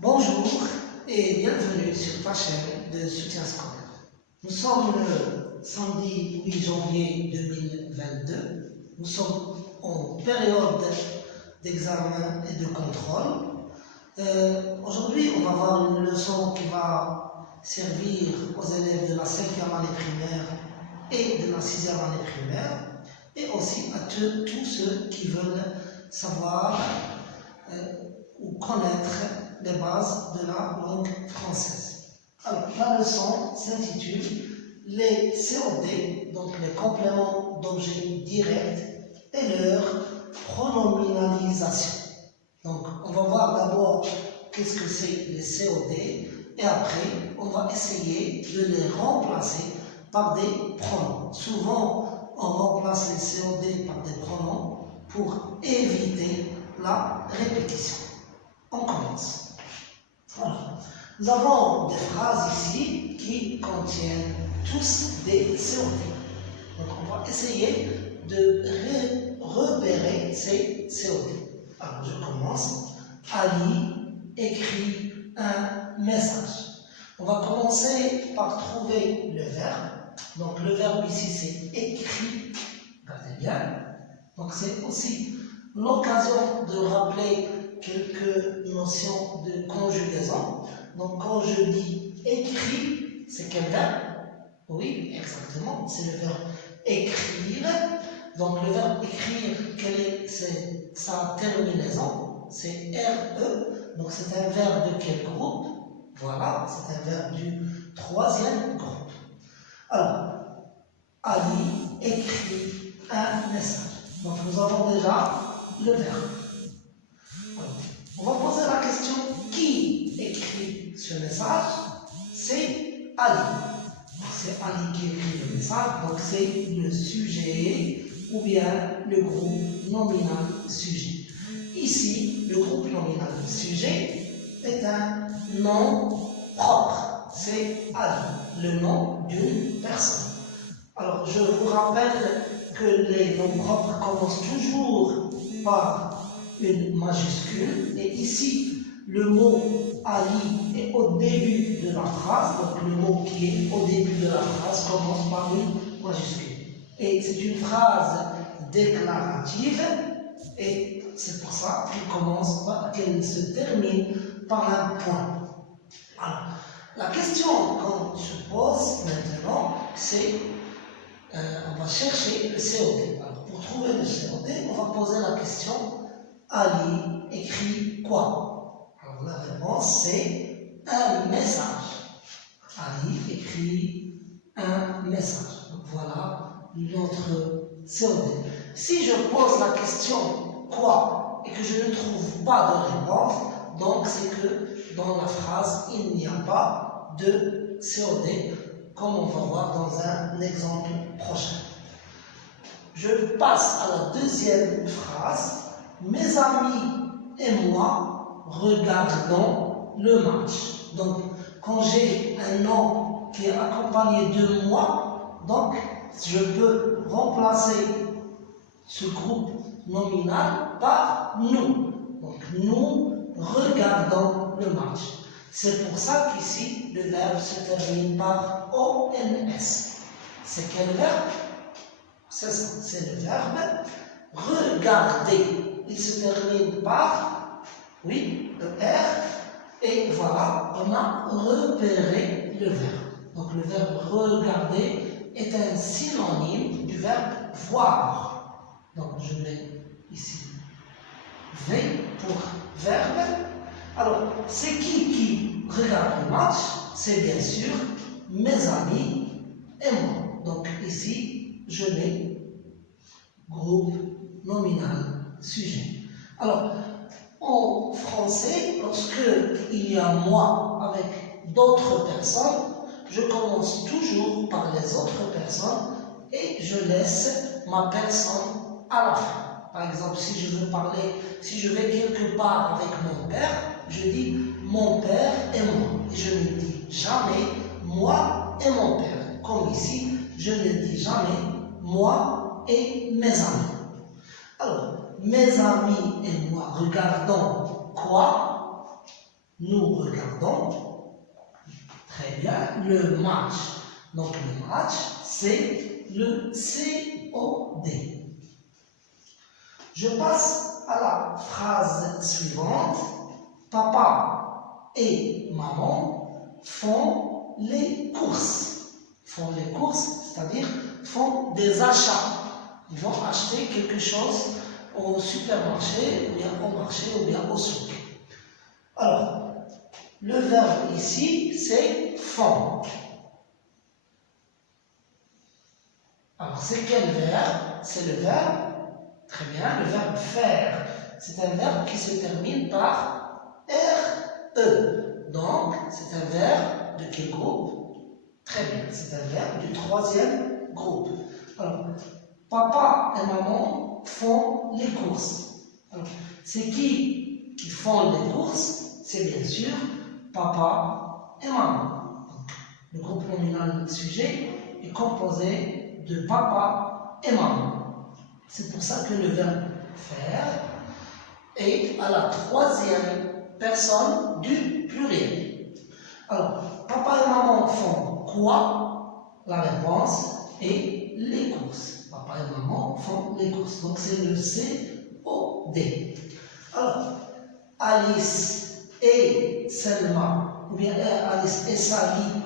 Bonjour et bienvenue sur ta chaîne de soutien scolaire. Nous sommes le samedi 8 janvier 2022. Nous sommes en période d'examen et de contrôle. Aujourd'hui, on va voir une leçon qui va servir aux élèves de la 5e année primaire et de la 6e année primaire, et aussi à tous ceux qui veulent savoir ou connaître les bases de la langue française. Alors, la leçon s'intitule les COD, donc les compléments d'objets directs et leur pronominalisation. Donc, on va voir d'abord qu'est-ce que c'est les COD, et après, on va essayer de les remplacer par des pronoms. Souvent, on remplace les COD par des pronoms pour éviter la répétition. On commence. Voilà. Nous avons des phrases ici qui contiennent tous des COD. Donc, on va essayer de repérer ces COD. Alors, je commence. Ali écrit un message. On va commencer par trouver le verbe. Donc, le verbe ici, c'est écrit. Regardez bien. Donc, c'est aussi l'occasion de rappeler quelques notions de conjugaison. Donc, quand je dis écrit, c'est quel verbe? Oui, exactement. C'est le verbe écrire. Donc, le verbe écrire, quelle est sa terminaison? C'est RE. Donc, c'est un verbe de quel groupe? Voilà, c'est un verbe du 3e groupe. Alors, Ali écrit un message. Donc, nous avons déjà le verbe. Alors, on va poser la question, qui écrit ce message? C'est Ali. C'est Ali qui écrit le message, donc c'est le sujet ou bien le groupe nominal sujet. Ici, le groupe nominal sujet est un nom propre. C'est Ali, le nom d'une personne. Alors, je vous rappelle que les noms propres commencent toujours par une majuscule. Et ici, le mot Ali est au début de la phrase. Donc, le mot qui est au début de la phrase commence par une majuscule. Et c'est une phrase déclarative. Et c'est pour ça qu'elle se termine par un point. Alors, la question qu'on se pose maintenant, c'est on va chercher le COD. Alors, pour trouver le COD, on va poser la question, Ali écrit quoi? Alors, la réponse, c'est un message. Ali écrit un message. Donc, voilà notre COD. Si je pose la question quoi et que je ne trouve pas de réponse, donc c'est que dans la phrase, il n'y a pas de COD, comme on va voir dans un exemple prochain. Je passe à la deuxième phrase. Mes amis et moi regardons le match. Donc, quand j'ai un nom qui est accompagné de moi, donc je peux remplacer ce groupe nominal par nous. Donc, nous regardons le match. C'est pour ça qu'ici, le verbe se termine par ONS. C'est quel verbe? C'est ça, c'est le verbe regarder. Il se termine par, oui, le R. Et voilà, on a repéré le verbe. Donc, le verbe regarder est un synonyme du verbe voir. Donc, je mets ici V pour verbe. Alors, c'est qui regarde le match? C'est bien sûr mes amis et moi. Donc, ici, je mets groupe nominal sujet. Alors, en français, lorsque il y a moi avec d'autres personnes, je commence toujours par les autres personnes et je laisse ma personne à la fin. Par exemple, si je vais quelque part avec mon père, je dis mon père et moi. Et je ne dis jamais moi et mon père. Comme ici, je ne dis jamais moi et mes amis. Alors, mes amis et moi regardons quoi? Nous regardons, très bien, le match. Donc le match, c'est le COD. Je passe à la phrase suivante. Papa et maman font les courses. Font les courses, c'est-à-dire font des achats. Ils vont acheter quelque chose au supermarché, ou bien au marché, ou bien au souk. Alors, le verbe ici, c'est font. Alors, c'est quel verbe? C'est le verbe, très bien, le verbe faire. C'est un verbe qui se termine par RE. Donc, c'est un verbe de quel groupe? Très bien, c'est un verbe du troisième groupe. Alors, papa et maman font les courses. Alors, c'est qui font les courses? C'est bien sûr papa et maman. Donc, le groupe nominal sujet est composé de papa et maman. C'est pour ça que le verbe faire est à la troisième personne du pluriel. Alors, papa et maman font quoi? La réponse est les courses. Papa et maman font les courses. Donc, c'est le COD. Alors, Alice et Selma, ou bien Alice et Sally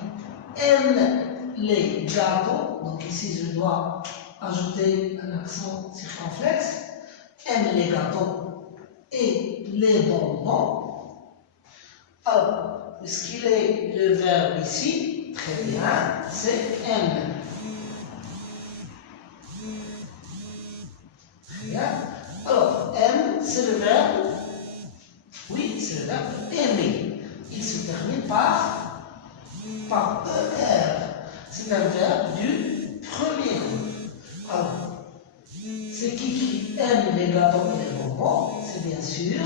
aiment les gâteaux. Donc, ici, je dois ajouter un accent circonflexe. Aiment les gâteaux et les bonbons. Alors, puisqu'il est le verbe ici, très bien, c'est aime. Très bien. Alors, aime, c'est le verbe. Oui, c'est le verbe aimer. Il se termine par ER. C'est un verbe du premier groupe. Alors, c'est qui aime les gâteaux et les bonbons? C'est bien sûr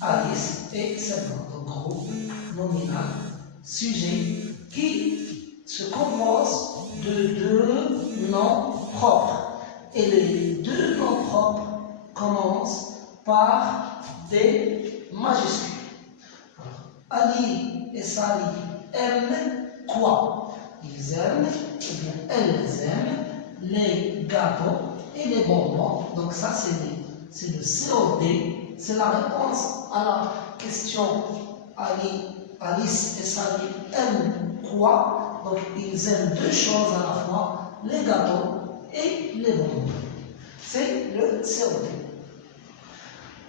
Alice et Selma. Donc, groupe nominal sujet qui se compose de deux noms propres. Et les deux noms propres commencent par des majuscules. Alors, Ali et Sally aiment quoi? Ils aiment, ou bien elles aiment, les gâteaux et les bonbons. Donc ça, c'est le COD. C'est la réponse à la question Alice et Sally aiment quoi? Donc ils aiment deux choses à la fois, les gâteaux et les bonbons. C'est le COD.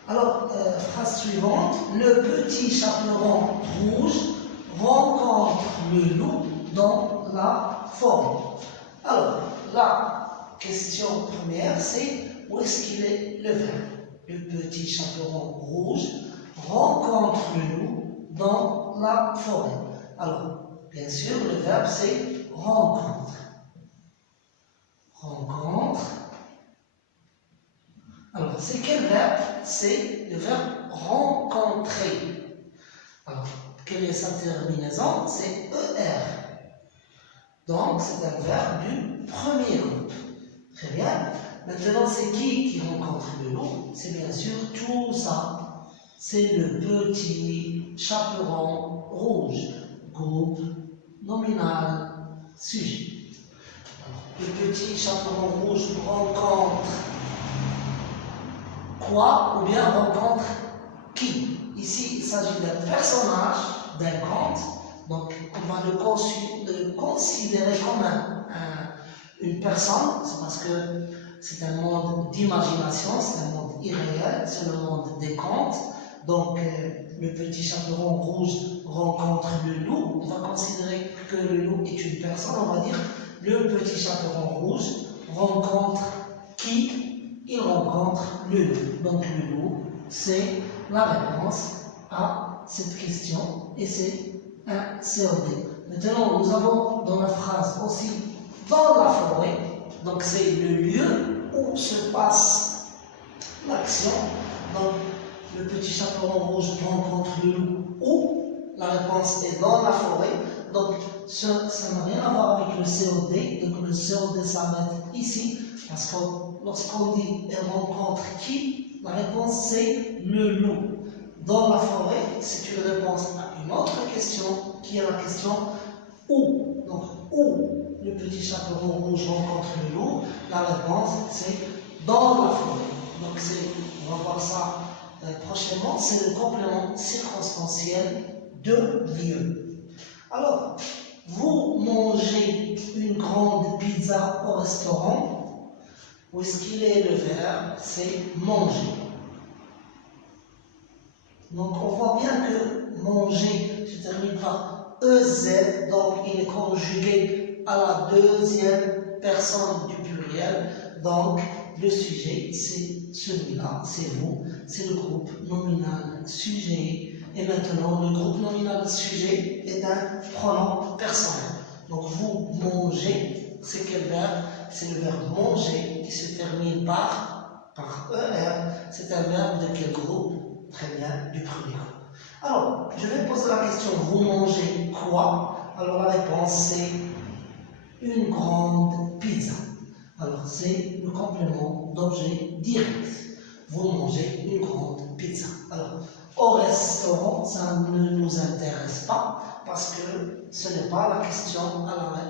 Alors, phrase suivante. Le petit chaperon rouge rencontre le loup dans la forêt. Alors, la question première, c'est où est-ce qu'il est le verbe? Le petit chaperon rouge rencontre le loup dans la forêt. Alors, bien sûr, le verbe c'est rencontre. Rencontre. Alors, c'est quel verbe? C'est le verbe rencontrer. Alors, quelle est sa terminaison? C'est ER. Donc, c'est un verbe du premier groupe. Très bien. Maintenant, c'est qui rencontre le loup? C'est bien sûr tout ça. C'est le petit chaperon rouge. Groupe nominal sujet. Alors, le petit chaperon rouge rencontre quoi ou bien rencontre qui? Ici, il s'agit d'un personnage d'un conte. Donc, on va le considérer comme une personne. C'est parce que c'est un monde d'imagination, c'est un monde irréel, c'est le monde des contes. Donc, le petit chaperon rouge rencontre le loup. On va considérer que le loup est une personne. On va dire le petit chaperon rouge rencontre qui? Il rencontre le loup. Donc, le loup, c'est la réponse à cette question et c'est un COD. Maintenant, nous avons dans la phrase aussi dans la forêt. Donc, c'est le lieu où se passe l'action. Donc, le petit chaperon rouge rencontre le loup où? La réponse est dans la forêt. Donc, ça n'a rien à voir avec le COD. Donc, le COD s'arrête ici parce que lorsqu'on dit elle rencontre qui, la réponse c'est le loup. Dans la forêt, c'est une réponse à une autre question qui est la question où. Donc, où le petit chaperon rouge rencontre le loup, la réponse c'est dans la forêt. Donc, on va voir ça prochainement, c'est le complément circonstanciel de lieu. Alors, vous mangez une grande pizza au restaurant, où est-ce qu'il est le verbe? C'est manger. Donc on voit bien que manger se termine par EZ, donc il est conjugué à la deuxième personne du pluriel. Donc le sujet, c'est celui-là, c'est vous, c'est le groupe nominal sujet. Et maintenant, le groupe nominal sujet est un pronom personnel. Donc vous mangez, c'est quel verbe? C'est le verbe manger qui se termine par ER. C'est un verbe de quel groupe? Très bien, du premier groupe. Alors, je vais poser la question, vous mangez quoi? Alors la réponse c'est une grande pizza. Alors c'est le complément d'objet direct. Vous mangez une grande pizza. Alors, au restaurant, ça ne nous intéresse pas parce que ce n'est pas la question,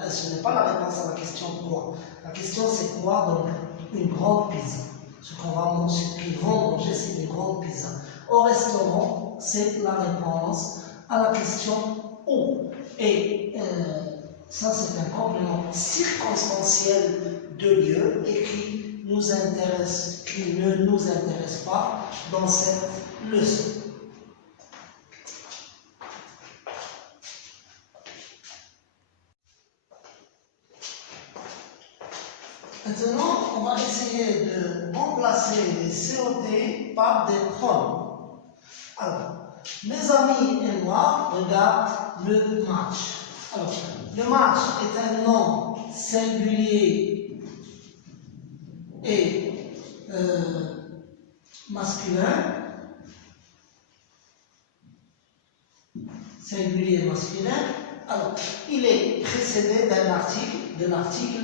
ce n'est pas la réponse à la question quoi. La question c'est quoi? Donc une grande pizza. Ce qu'ils vont manger, c'est une grande pizza. Au restaurant, c'est la réponse à la question où. Et ça, c'est un complément circonstanciel de lieu et qui ne nous intéresse pas dans cette leçon. Maintenant, on va essayer de remplacer les COD par des pronoms. Alors, mes amis et moi regardent le match. Alors, le match est un nom singulier et masculin. Singulier et masculin. Alors, il est précédé d'un article, de l'article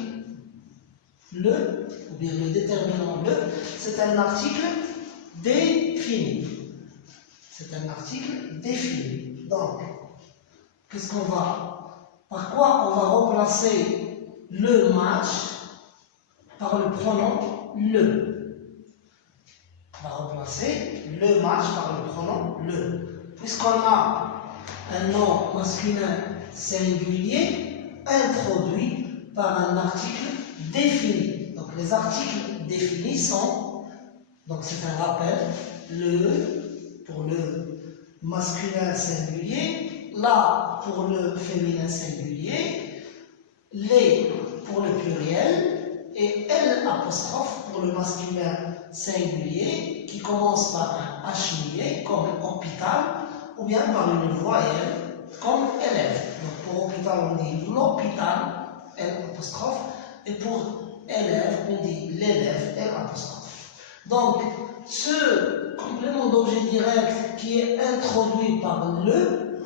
le, ou bien le déterminant le, c'est un article défini. C'est un article défini. Donc, qu'est-ce qu'on va, par quoi on va remplacer le match par le pronom le? On va remplacer le match par le pronom le. Puisqu'on a un nom masculin singulier introduit par un article défini. Donc les articles définis sont, donc c'est un rappel, le pour le masculin singulier, la pour le féminin singulier, les pour le pluriel et L apostrophe pour le masculin singulier qui commence par un H muet comme hôpital ou bien par une voyelle comme élève. Donc pour hôpital on dit l'hôpital, L apostrophe, et pour élève on dit l'élève, L apostrophe. Donc ce complément d'objet direct qui est introduit par le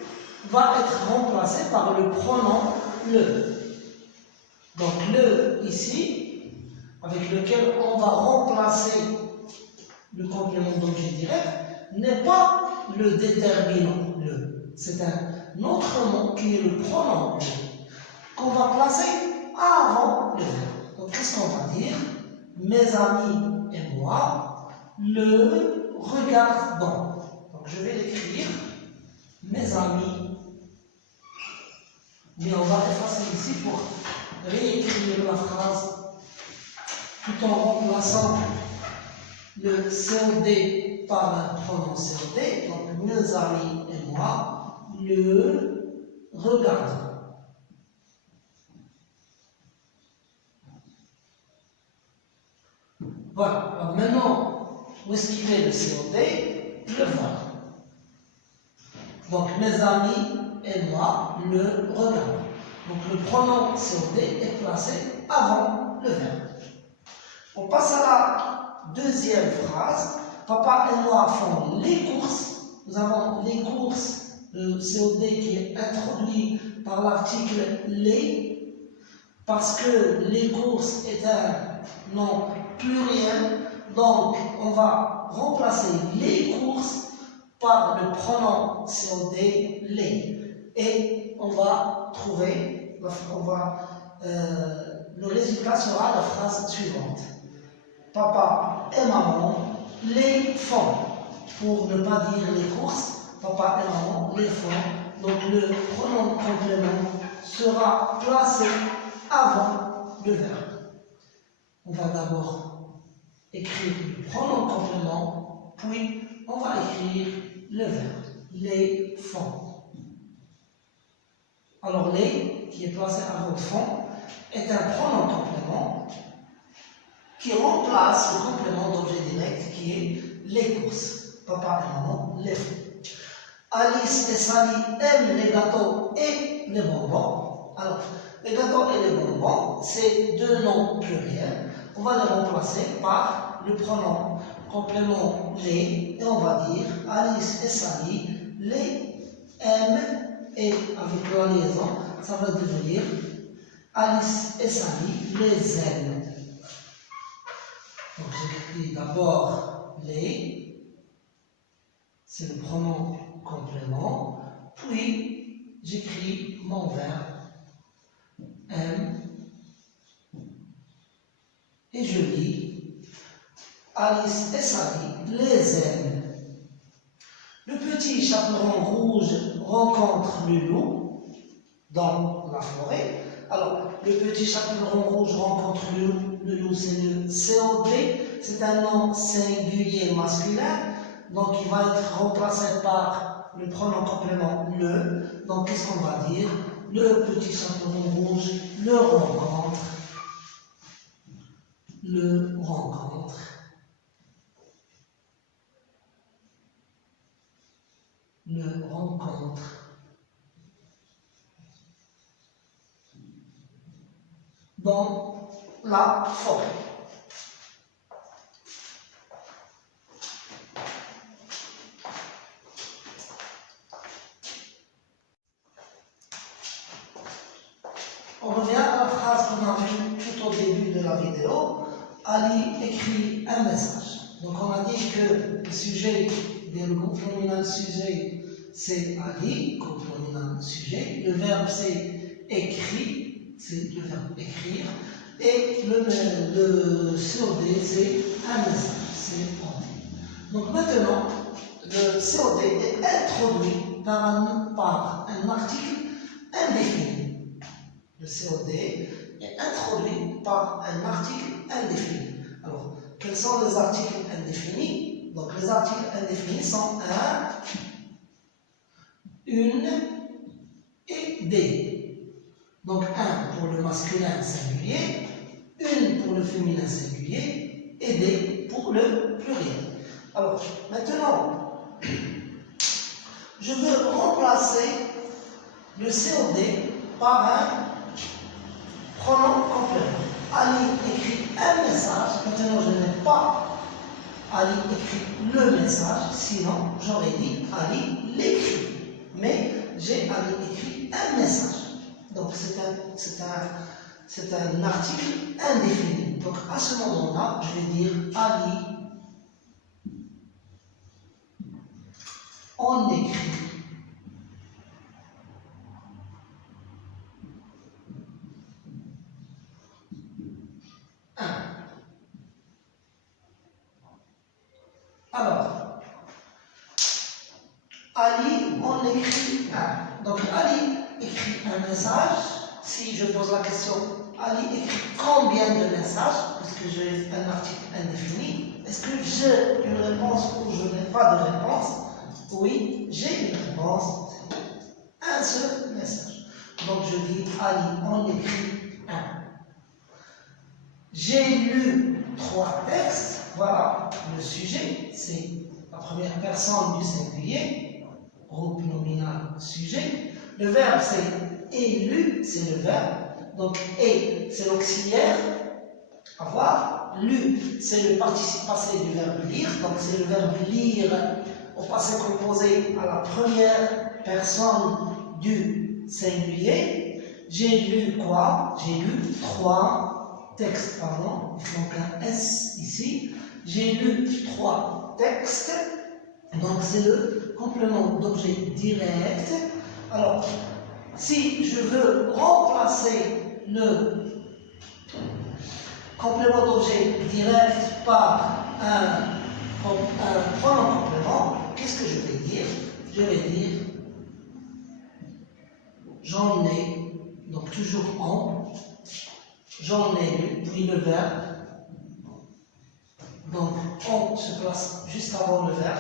va être remplacé par le pronom le. Donc le ici, avec lequel on va remplacer le complément d'objet direct, n'est pas le déterminant le. C'est un autre mot qui est le pronom le, qu'on va placer avant le verbe. Donc qu'est-ce qu'on va dire? Mes amis et moi le regardons. Donc je vais l'écrire, mes amis, mais on va effacer ici pour réécrire la phrase tout en remplaçant le COD par un pronom COD. Donc mes amis et moi le regardons. Voilà, alors maintenant, où est-ce qu'il est le COD? Le voilà. Donc mes amis et moi le regardons. Donc le pronom COD est placé avant le verbe. On passe à la deuxième phrase. Papa et moi font les courses. Nous avons les courses, le COD qui est introduit par l'article les, parce que les courses est un nom pluriel. Donc, on va remplacer les courses par le pronom COD, les. Et on va trouver, le résultat sera la phrase suivante. Papa et maman les font. Pour ne pas dire les courses, papa et maman les font. Donc le pronom complément sera placé avant le verbe. On va d'abord écrire le pronom complément, puis on va écrire le verbe. Les font. Alors les, qui est placé avant font, est un pronom complément qui remplace le complément d'objet direct qui est les courses. Papa et maman les font. Alice et Sally aiment les gâteaux et les bonbons. Alors, les gâteaux et les bonbons, c'est deux noms pluriels. On va les remplacer par le pronom complément les et on va dire Alice et Sally les aiment et avec la liaison, ça va devenir Alice et Sally les aiment. Donc j'écris d'abord les, c'est le pronom complément, puis j'écris mon verbe aime et je lis Alice et Sally les aiment. Le petit chaperon rouge rencontre le loup dans la forêt. Alors, le petit chaperon rouge rencontre le loup. Le loup, c'est le COD. C'est un nom singulier masculin. Donc, il va être remplacé par le pronom complément le. Donc, qu'est-ce qu'on va dire? Le petit chaperon rouge le rencontre. Le rencontre. Le rencontre. Dans la forêt. On revient à la phrase qu'on a vue tout au début de la vidéo. Ali écrit un message. Donc on a dit que le sujet, le groupe nominal sujet, c'est Ali, groupe nominal sujet. Le verbe c'est écrit, c'est le verbe écrire. Et le COD c'est un message, c'est on. Donc maintenant, le COD est introduit par un article indéfini. Le COD est introduit par un article indéfini. Alors, quels sont les articles indéfinis? Donc, les articles indéfinis sont un, une et des. Donc, un pour le masculin singulier, une pour le féminin singulier et des pour le pluriel. Alors, maintenant, je veux remplacer le COD par un pronom complément. Ali écrit un message. Maintenant, je n'ai pas Ali écrit le message, sinon j'aurais dit Ali l'écrit. Mais j'ai Ali écrit un message. Donc c'est un article indéfini. Donc à ce moment-là, je vais dire Ali on écrit. Alors, Ali, on écrit un. Donc, Ali écrit un message. Si je pose la question, Ali écrit combien de messages, puisque j'ai un article indéfini, est-ce que j'ai une réponse ou je n'ai pas de réponse? Oui, j'ai une réponse. Un seul message. Donc, je dis Ali, on écrit un. J'ai lu 3 textes. Voilà le sujet, c'est la première personne du singulier, groupe nominal sujet. Le verbe c'est élu, c'est le verbe. Donc et c'est l'auxiliaire, avoir. Lu, c'est le participe passé du verbe lire, donc c'est le verbe lire au passé composé à la première personne du singulier. J'ai lu quoi? J'ai lu 3 textes, pardon, donc un S ici. J'ai lu 3 textes, donc c'est le complément d'objet direct. Alors, si je veux remplacer le complément d'objet direct par un pronom complément, qu'est-ce que je vais dire? Je vais dire j'en ai, donc toujours en, j'en ai lu, puis le verbe. Donc on se place juste avant le verbe.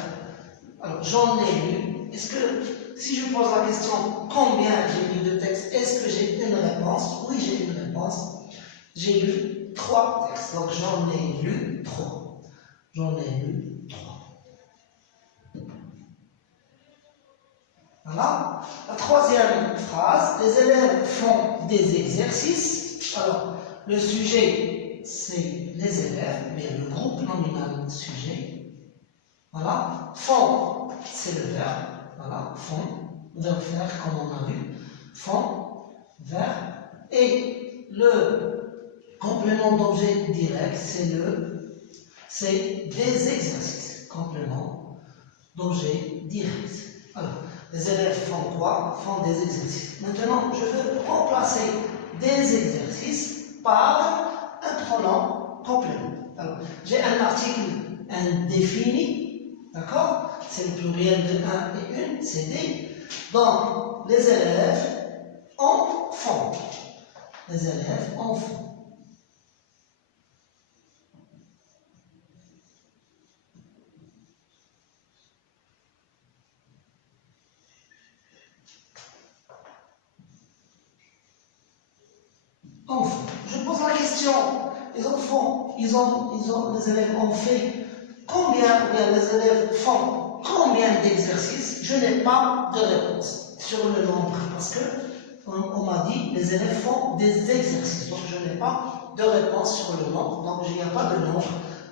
Alors j'en ai lu. Est-ce que si je pose la question combien j'ai lu de textes, est-ce que j'ai une réponse? Oui, j'ai une réponse. J'ai lu 3 textes. Donc j'en ai lu 3. J'en ai lu 3. Voilà. La troisième phrase, les élèves font des exercices. Alors, le sujet, c'est les élèves, mais le groupe nominal sujet. Voilà. Font, c'est le verbe. Voilà. Font, verbe faire, comme on a vu. Font, verbe. Et le complément d'objet direct, c'est des exercices. Complément d'objet direct. Alors, les élèves font quoi? Font des exercices. Maintenant, je veux remplacer des exercices par un pronom complément. Alors, j'ai un article indéfini, d'accord? C'est le pluriel de un et une, c'est des. Donc, les élèves en font. Les élèves en font. Enfants. Je pose la question, les enfants, les élèves ont fait combien, ou bien les élèves font combien d'exercices? Je n'ai pas de réponse sur le nombre, parce que on m'a dit les élèves font des exercices, donc je n'ai pas de réponse sur le nombre, donc il n'y a pas de nombre,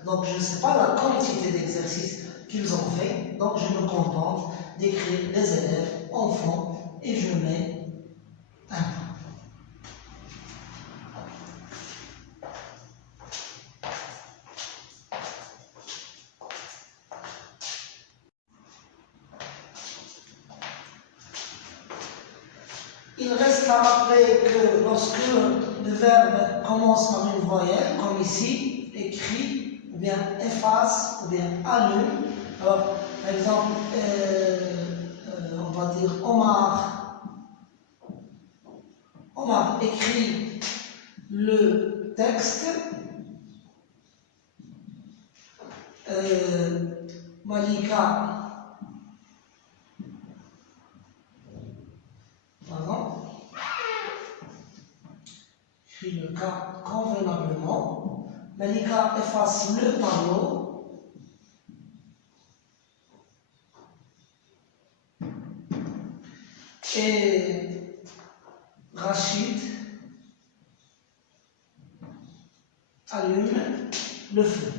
donc je ne sais pas la quantité d'exercices qu'ils ont fait, donc je me contente d'écrire les élèves enfants et je mets un point. Il reste à rappeler que lorsque le verbe commence par une voyelle, comme ici, écrit, ou bien efface, ou bien allume, alors, par exemple, on va dire Omar. Omar écrit le texte. Malika. Écrit le cas convenablement. Malika efface le tableau. Et Rachid allume le feu.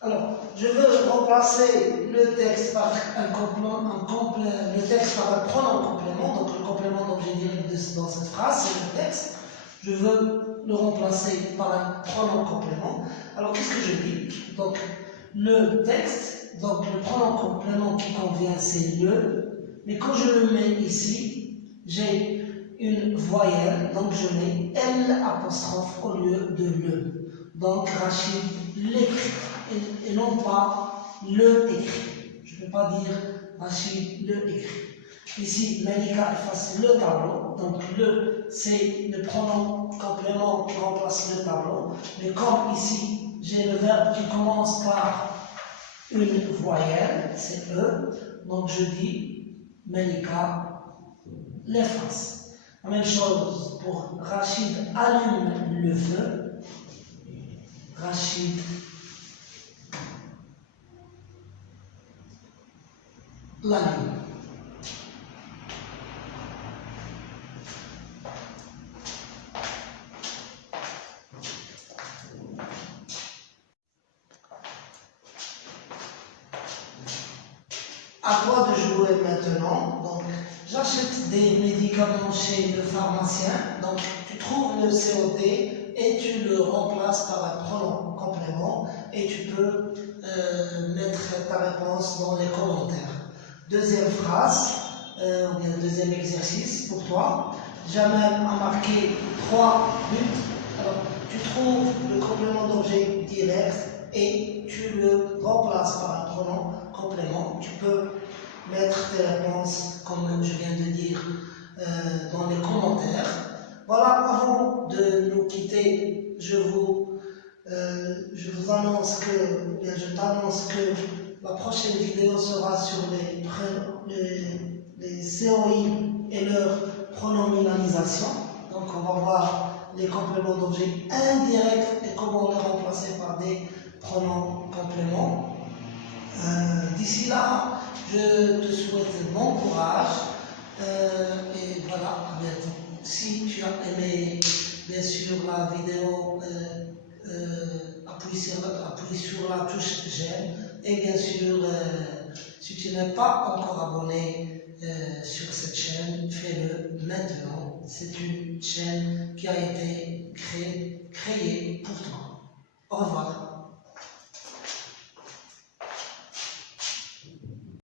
Alors, je veux remplacer le texte par un pronom complément, donc le complément d'objet direct dans cette phrase, c'est le texte. Je veux le remplacer par un pronom complément. Alors, qu'est-ce que je dis? Donc, le texte, donc le pronom complément qui convient, c'est le, mais quand je le mets ici, j'ai une voyelle, donc je mets L' au lieu de le. Donc, Rachid l'écrit. Et non pas le écrit. Je ne peux pas dire Rachid le écrit. Ici, Malika efface le tableau. Donc, le, c'est le pronom complément qui remplace le tableau. Mais comme ici, j'ai le verbe qui commence par une voyelle, c'est E. Donc, je dis Malika l'efface. La même chose pour Rachid allume le feu. Rachid l'allume. à toi de jouer maintenant. Donc, j'achète des médicaments chez le pharmacien. Donc, tu trouves le COD et tu le remplaces par un pronom complément et tu peux mettre ta réponse dans les commentaires. Deuxième phrase, ou bien deuxième exercice pour toi. Jamel a marqué 3 buts. Alors, tu trouves le complément d'objet direct et tu le remplaces par un pronom complément. Tu peux mettre tes réponses, comme je viens de dire, dans les commentaires. Voilà, avant de nous quitter, je vous annonce que, bien, je t'annonce que la prochaine vidéo sera sur les COI et leur pronominalisation. Donc on va voir les compléments d'objet indirects et comment les remplacer par des pronoms compléments. D'ici là, je te souhaite bon courage et voilà, à bientôt. Si tu as aimé bien sûr la vidéo, appuie sur la touche j'aime et bien sûr si tu n'es pas encore abonné sur cette chaîne, fais-le maintenant. C'est une chaîne qui a été créée pour toi.